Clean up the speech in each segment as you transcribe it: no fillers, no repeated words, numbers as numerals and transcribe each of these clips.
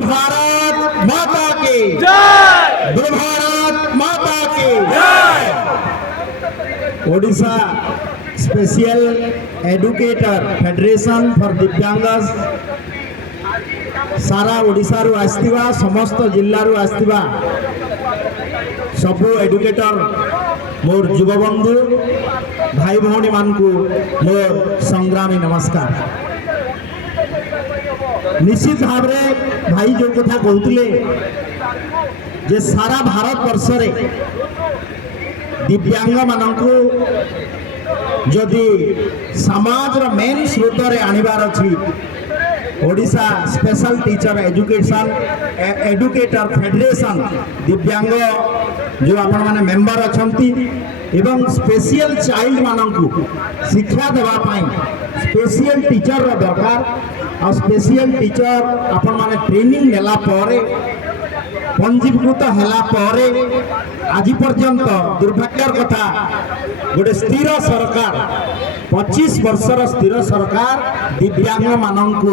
भारत माता की जय। भारत माता की जय। Odisha special educator federation for दिव्यांगस सारा ओडिशा रु आस्तिबा समस्त जिल्ला रु आस्तिबा सबु एडुकेटर मोर युव बंधु भाई भौणी मानकु मोर संग्रामी नमस्कार। निश्चित भाव में भाई जो कथा कहते जे सारा भारत वर्ष रे दिव्यांग मानकु जदि समाज रो मेन स्रोत रे आनिबार अछि Odisha special teacher education educator federation दिव्यांग जो आपण माने मेंबर अछंती एवं स्पेशल चाइल्ड मानकु शिक्षा देवा पाई स्पेशल टीचर रो दरकार आ स्पेशल टीचर आपण माने ट्रेनिंग नेला परे पंजीकृत होला परे आज पर्यंत दुर्भाग्यर कथा गोटे स्थिर सरकार 25 वर्षर स्थिर सरकार दिव्यांग मानकु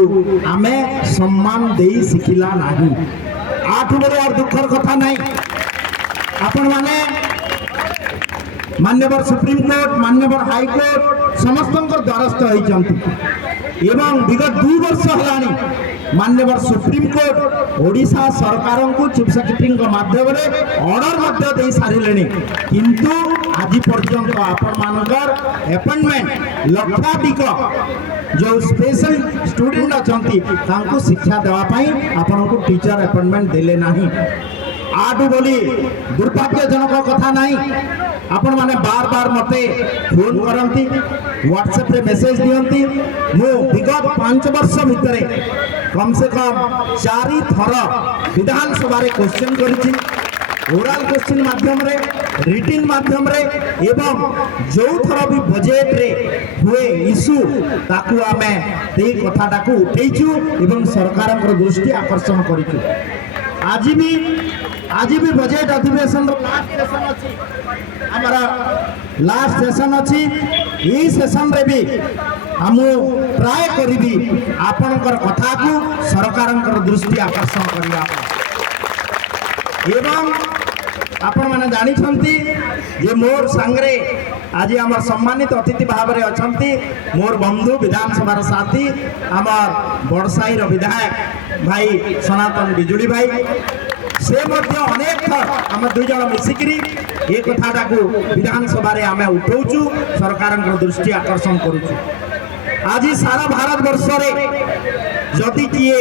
आमे सम्मान देई सिखिला नाही। आठु बड़े और दुखर कथा नहीं आपण माने मान्यवर सुप्रीम कोर्ट मान्यवर हाई कोर्ट समस्त द्वारस्थ होइचंती एवं विगत 2 वर्ष हलानी मान्यवर सुप्रीम कोर्ट ओडिशा सरकार को चीफ सेक्रेटरी माध्यम ऑर्डर मध्य दे सारे किंतु आज पर्यंत आपण मानकर अपॉइंटमेंट लक्षाधिक जो स्पेशल स्टूडेंट अछंती तांको शिक्षा देवा पई आपण को टीचर अपॉइंटमेंट देले नाही। आडू बोली दुर्भाग्यजनक कथा नहीं आपण माने बार बार मते फोन करंती व्हाट्सएप रे मैसेज दियंती मो विगत 5 वर्ष भितरे कम से कम 4 थर विधानसभा रे क्वेश्चन करिछि ओरल क्वेश्चन माध्यम रे रिटिन माध्यम रे एवं जो थर भी बजेट रे हुए इशू ताकू आमे ते कथाटाकू उठेइछु एवं सरकार दृष्टि आकर्षण करिछु। आज भी बजेट अधिवेशन लास्ट सेशन अच्छी हमारा लास्ट सेशन अच्छी यही सेशन रे भी हम ट्राए करी आपणकर कथा को सरकार दृष्टि आकर्षण करने एवं आपण मैंने जानी जे मोर सांगरे आज आम सम्मानित अतिथि भाव में अच्छा मोर बंधु विधानसभा साथी आमर बड़साई विधायक भाई सनातन बिजुली भाई से अनेक थर आम 2 जन मिसिकी ये कथा को विधानसभा आम उठाऊचु सरकार दृष्टि आकर्षण करुचु। आज सारा भारत वर्ष रे जदि किए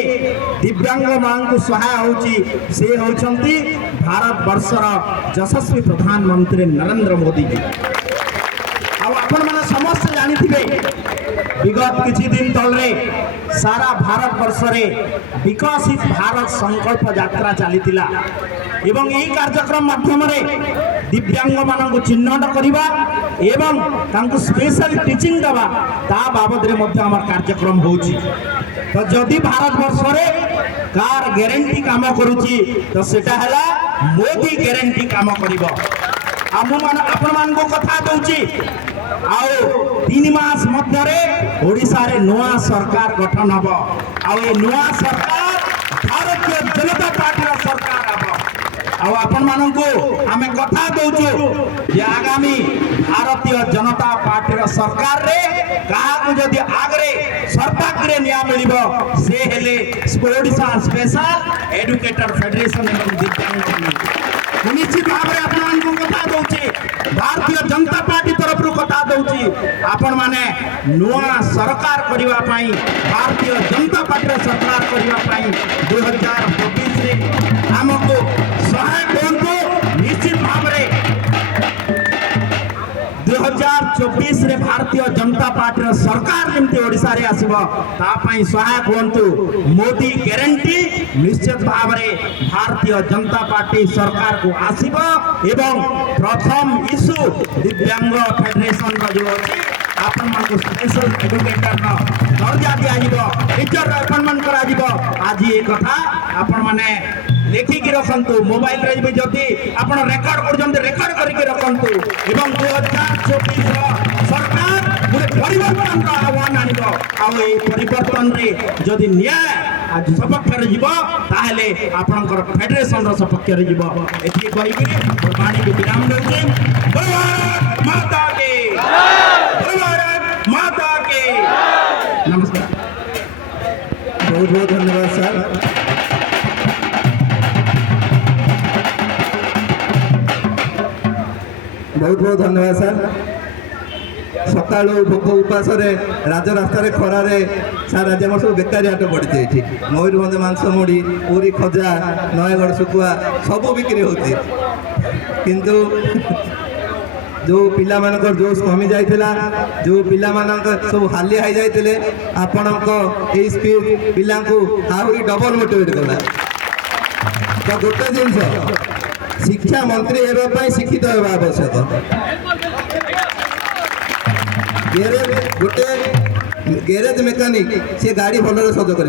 दिव्यांग मान को सहाय होची से होचंती भारत वर्षर यशस्वी प्रधानमंत्री नरेंद्र मोदी जी। आपण मैंने समस्त जानी विगत किछि दिन तले सारा भारत वर्ष रे विकसित भारत संकल्प यात्रा चलीतिला एवं यही कार्यक्रम माध्यम रे दिव्यांग मानक चिन्हट करवा एवं तांको स्पेशल टीचिंग दवा ता बाबद रे मध्य हमर कार्यक्रम होची। तो जदि भारत वर्ष रे कार गारंटी काम करूची तो सेटा हला मोदी गारंटी काम करिवो। आपण मान को कथा दउची आओ 3 मास मध्य ओडिशा रे नुआ सरकार गठन हब आ नुआ सरकार भारतीय जनता पार्टी सरकार हब। आपण मानकु आमे कथा दउछु जे आगामी भारतीय जनता पार्टी सरकार रे काहाकु जदि आगरे सर्वाग्रे न्याय मिलिबो से हेले ओडिशा स्पेशल एडुकेटर फेडरेशन एवं दिव्यांग निश्चित भाव में आपण कथा दउछि भारतीय जनता पार्टी तरफ कथा दउछि आपण माने नुआ सरकार करिवा पाई भारतीय जनता पार्टी सरकार करिवा पाई 2024 रे हमको सहाय करतो। निश्चित भाव में 2024 रे भारतीय जनता पार्टी सरकार जमती ओडिशा रे आसीबो ता पई सहायक होंतु मोदी गारंटी निश्चित भाव में भारतीय जनता पार्टी सरकार को आसीबो एवं प्रथम इशू दिव्यांग फेडरेशन जो अछि आपण मन को स्पेशल एडुकेटर न दर्जा दिया जिवो टीचर अपॉइंटमेंट करा जिवो। आज ये कथा आपण माने देखिकी रखंतु मोबाइल रे भी जदि आपण रेकॉर्ड करजंते रेकॉर्ड करके रखंतु एवं 2024 सरकार पूरे ପରିବର୍ତ୍ତନର ଆହ୍ୱାନ ଆଣିବ। ଆଉ ଏଇ ପରିବର୍ତ୍ତନରେ ଯଦି ନ୍ୟାୟ ଆଜି ସପକ୍ଷରେ ଯିବ ତାହେଲେ ଆପଣଙ୍କର ଫେଡେରେସନର ସପକ୍ଷରେ ଯିବ। ଏତିକି କହିକିରି ବାଣୀକୁ ବିରାମ ଦେଉଛି। ଭାରତ ମାତା କି ଭାରତ ମାତା କି ନମସ୍କାର। बहुत बहुत धन्यवाद सर। बहुत बहुत धन्यवाद सर। सकाळू भोक उपासरे राजरास्तार खरारे सार आज आम सब बेकारी हाट पड़े ये मयूरभंज मांस मुड़ी पुरी खजा नयगढ़ शुखुआ सब बिक्री होती किंतु जो पिला मानकर जोश कमी जाइथिला जो पिला मानकर सब हालिया हो जाइथिले आपणक ए स्पीड पिला को आहुरी डबल मोटिवेट कला। तो गोटे जिनस शिक्षा मंत्री होगा शिक्षित होगा आवश्यक। गोटे गैरेज मेकानिक से गाड़ी भलरे सज कर।